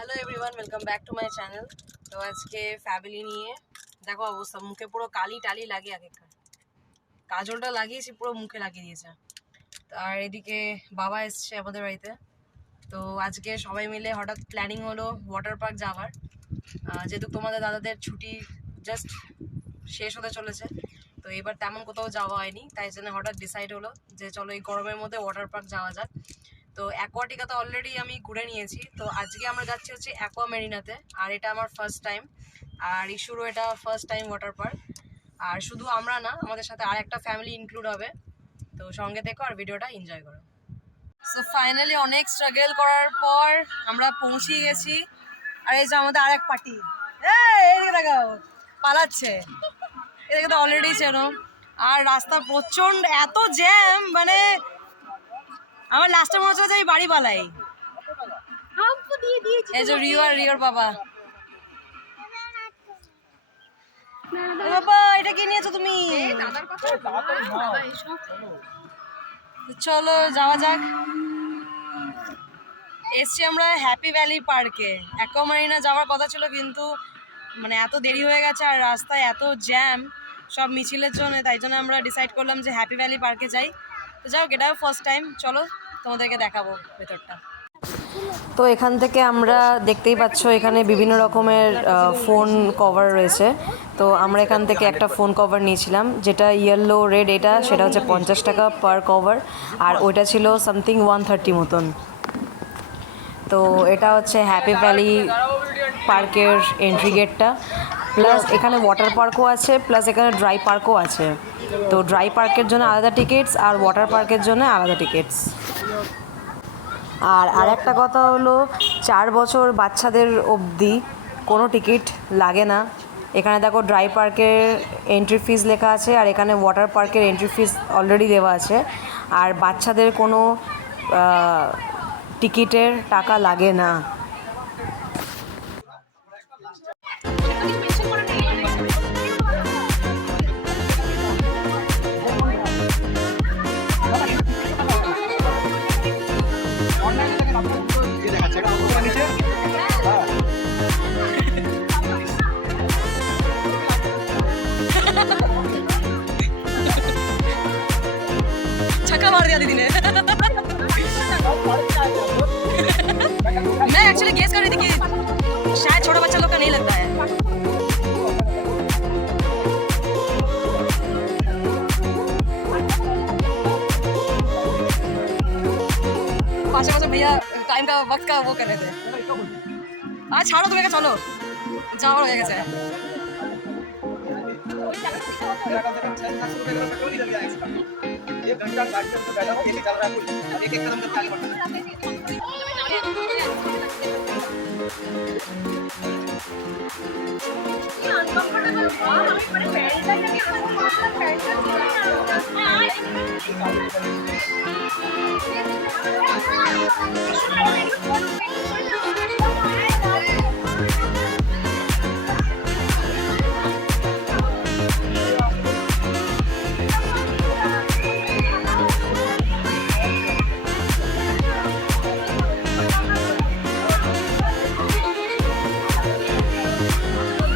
Hello everyone, welcome back to my channel. তো আজকে family নিয়ে দেখো অবস্থা, মুখে পুরো কালি টালি লাগিয়ে আগেকার কাজলটা লাগিয়েছি, পুরো মুখে লাগিয়ে দিয়েছে। আর এদিকে বাবা এসছে আমাদের বাড়িতে। তো আজকে সবাই মিলে হঠাৎ প্ল্যানিং হলো ওয়াটার পার্ক যাওয়ার, যেহেতু তোমাদের দাদাদের ছুটি জাস্ট শেষ হতে চলেছে। তো এবার তেমন কোথাও যাওয়া হয়নি, তাই জন্য হঠাৎ ডিসাইড হলো যে চলো এই গরমের মধ্যে ওয়াটার পার্ক যাওয়া যাক। তো অ্যাকোয়াটিকা তো অলরেডি আমি ঘুরে নিয়েছি, তো আজকে আমরা যাচ্ছি হচ্ছে অ্যাকোয়া মেরিনাতে। আর এটা আমার ফার্স্ট টাইম, আর ইস্যুরও এটা ফার্স্ট টাইম ওয়াটার পার্ক। আর শুধু আমরা না, আমাদের সাথে আর একটা ফ্যামিলি ইনক্লুড হবে। তো সঙ্গে থেকো আর ভিডিওটা এনজয় করো। সো ফাইনালি অনেক স্ট্রাগল করার পর আমরা পৌঁছে গেছি। আর এই যে আমাদের আর এক পার্টি, এইদিকে দেখাও, পালাচ্ছে। এদিকে তো অলরেডি চেনো। আর রাস্তা প্রচণ্ড, এত জ্যাম, মানে আমার লাস্টে মনে হচ্ছে যে আমি বাড়ি পালাই। এই যে রিও আর রিওর বাবা। বাবা এটা কি নিয়েছো তুমি? চলো যাওয়া যাক। এসছি আমরা হ্যাপি ভ্যালি পার্কে। অ্যাকোয়া মেরিনা যাওয়ার কথা ছিল, কিন্তু মানে এত দেরি হয়ে গেছে আর রাস্তায় এত জ্যাম সব মিছিলের জন্য, তাই জন্য আমরা ডিসাইড করলাম যে হ্যাপি ভ্যালি পার্কে যাই। তো যাও, এটাও ফার্স্ট টাইম, চলো তোমাদেরকে দেখাবো ভেতরটা। তো এখান থেকে আমরা দেখতেই পাচ্ছ এখানে বিভিন্ন রকমের ফোন কভার রয়েছে। তো আমরা এখান থেকে একটা ফোন কভার নিয়েছিলাম, যেটা ইয়েলো রেড, এটা সেটা হচ্ছে 50 টাকা পার কভার, আর ওইটা ছিল সামথিং 130 মতন। তো এটা হচ্ছে হ্যাপি ভ্যালি পার্কের এন্ট্রি গেটটা। প্লাস এখানে ওয়াটার পার্কও আছে, প্লাস এখানে ড্রাই পার্কও আছে। তো ড্রাই পার্কের জন্য আলাদা টিকিটস আর ওয়াটার পার্কের জন্য আলাদা টিকিটস। আর একটা কথা হলো, 4 বছর বাচ্চাদের অবধি কোনো টিকিট লাগে না। এখানে দেখো ড্রাই পার্কের এন্ট্রি ফিস লেখা আছে, আর এখানে ওয়াটার পার্কের এন্ট্রি ফিস অলরেডি দেওয়া আছে। আর বাচ্চাদের কোনো টিকিটের টাকা লাগে না। छक्का मार दिया दीदी ने। मैं एक्चुअली गेस कर रही थी कि शायद छोटा बच्चा लोग का नहीं लगता है। पाँच भैया टाइम का वक्त का वो कर रहे थे। आज छाड़ो तुम्हें, चलो जाओ हो गया। घंटा 60 मिनट तो पहले वो ये चल रहा है, अब एक कदम तक आगे बढ़ना है। अनकंफर्टेबल हुआ, हमें बड़े पैर लगे कि वो मतलब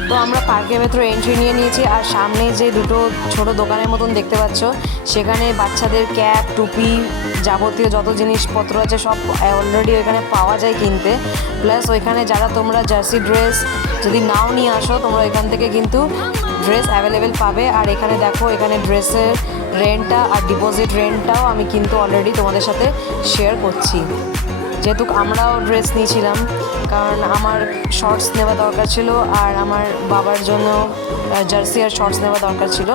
তো আমরা পার্কের ভেতরে এন্ট্রি নিয়ে নিয়েছি। আর সামনে যে দুটো ছোট দোকানের মতন দেখতে পাচ্ছ, সেখানে বাচ্চাদের ক্যাপ, টুপি, যাবতীয় যত জিনিসপত্র আছে সব অলরেডি ওইখানে পাওয়া যায় কিনতে। প্লাস ওইখানে যারা তোমরা জার্সি ড্রেস যদি নাও নিয়ে আসো, তোমরা এখান থেকে কিন্তু ড্রেস অ্যাভেলেবেল পাবে। আর এখানে দেখো, এখানে ড্রেসের রেন্টটা আর ডিপোজিট রেন্টটাও আমি কিন্তু অলরেডি তোমাদের সাথে শেয়ার করছি। যেহেতু আমরাও ড্রেস নিয়েছিলাম, কারণ আমার শর্টস নেওয়া দরকার ছিল, আর আমার বাবার জন্য জার্সি আর শর্টস নেওয়া দরকার ছিল।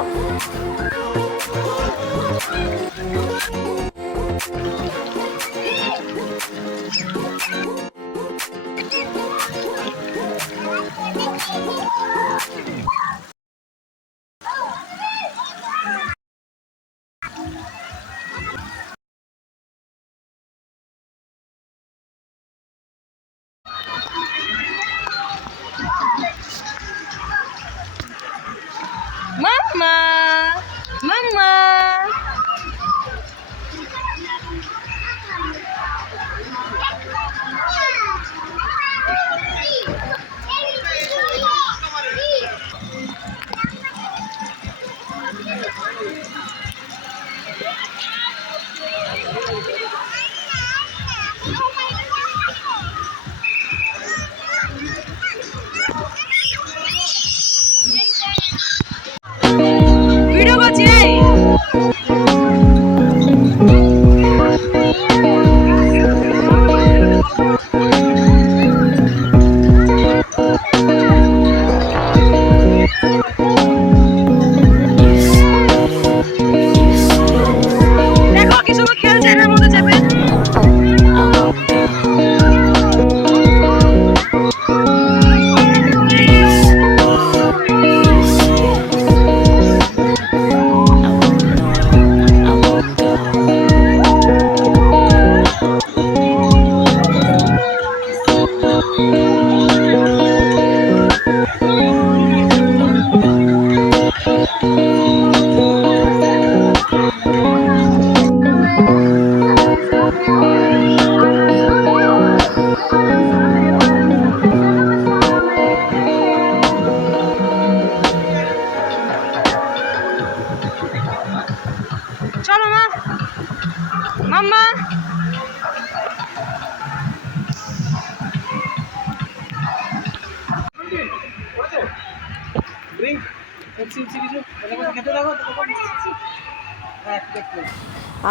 মাম্মা, মাম্মা,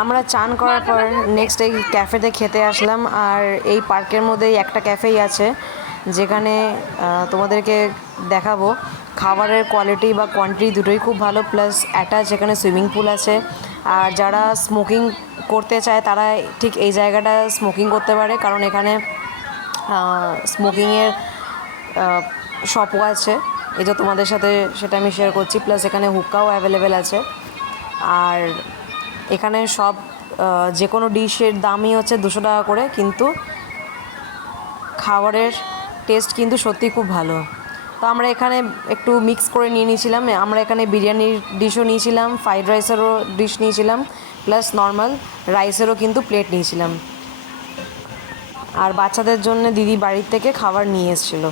আমরা চান করার পর নেক্সট এই ক্যাফেতে খেতে আসলাম। আর এই পার্কের মধ্যেই একটা ক্যাফেই আছে যেখানে তোমাদেরকে দেখাবো খাবারের কোয়ালিটি বা কোয়ান্টিটি দুটোই খুব ভালো, প্লাস অ্যাটাচ এখানে সুইমিং পুল আছে। আর যারা স্মোকিং করতে চায় তারা ঠিক এই জায়গাটা স্মোকিং করতে পারে, কারণ এখানে স্মোকিংয়ের শপও আছে, এটা তোমাদের সাথে সেটা আমি শেয়ার করছি। প্লাস এখানে হুক্কাও অ্যাভেলেবেল আছে। আর এখানে সব যে কোনো ডিশের দামই হচ্ছে 200 টাকা করে, কিন্তু খাবারের টেস্ট কিন্তু সত্যি খুব ভালো। তো আমরা এখানে একটু মিক্স করে নিয়ে নিয়েছিলাম। আমরা এখানে বিরিয়ানির ডিশও নিয়েছিলাম, ফ্রাইড রাইসেরও ডিশ নিয়েছিলাম, প্লাস নর্মাল রাইসেরও কিন্তু প্লেট নিয়েছিলাম। আর বাচ্চাদের জন্য দিদি বাড়ির থেকে খাবার নিয়ে এসেছিলো।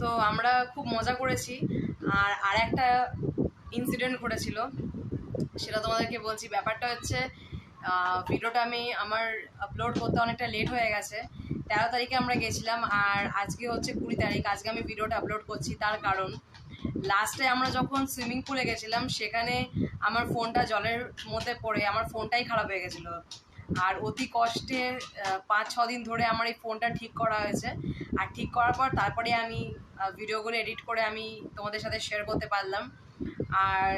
তো আমরা খুব মজা করেছি। আর একটা ইনসিডেন্ট ঘটেছিল, সেটা তোমাদেরকে বলছি। ব্যাপারটা হচ্ছে ভিডিওটা আমার আপলোড করতে অনেকটা লেট হয়ে গেছে। 13 তারিখে আমরা গেছিলাম, আর আজকে হচ্ছে 20 তারিখ। আজকে আমি ভিডিওটা আপলোড করছি তার কারণ লাস্টে আমরা যখন সুইমিং পুলে গেছিলাম সেখানে আমার ফোনটা জলের মধ্যে পড়ে আমার ফোনটাই খারাপ হয়ে গেছিলো। আর অতি কষ্টে 5-6 দিন ধরে আমার এই ফোনটা ঠিক করা হয়েছে। আর ঠিক করার পর তারপরে আমি ভিডিওগুলো এডিট করে আমি তোমাদের সাথে শেয়ার করতে পারলাম। আর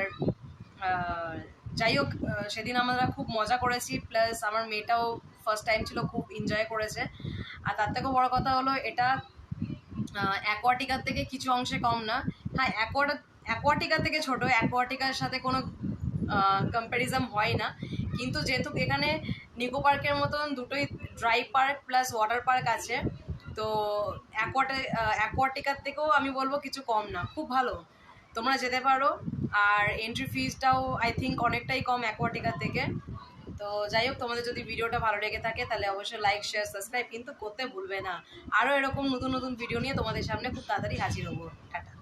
যাই হোক, সেদিন আমরা খুব মজা করেছি, প্লাস আমার মেয়েটাও ফার্স্ট টাইম ছিল, খুব এনজয় করেছে। আর তার থেকেও বড়ো কথা হলো এটা অ্যাকোয়াটিকার থেকে কিছু অংশে কম না। হ্যাঁ, অ্যাকোয়াটিকার থেকে ছোট, অ্যাকোয়াটিকার সাথে কোনো কম্প্যারিজম হয় না। কিন্তু যেহেতু এখানে নিকো পার্কের মতন দুটোই dry park plus water park আছে, তো অ্যাকোয়াটিকার থেকেও আমি বলবো কিছু কম না, খুব ভালো, তোমরা যেতে পারো। আর এন্ট্রি ফিজটাও আই থিঙ্ক অনেকটাই কম অ্যাকোয়াটিকার থেকে। তো যাই হোক, তোমাদের যদি ভিডিওটা ভালো লেগে থাকে তাহলে অবশ্যই লাইক, শেয়ার, সাবস্ক্রাইব কিন্তু করতে ভুলবে না। আরও এরকম নতুন নতুন ভিডিও নিয়ে তোমাদের সামনে খুব তাড়াতাড়ি হাজির হবো। টাটা।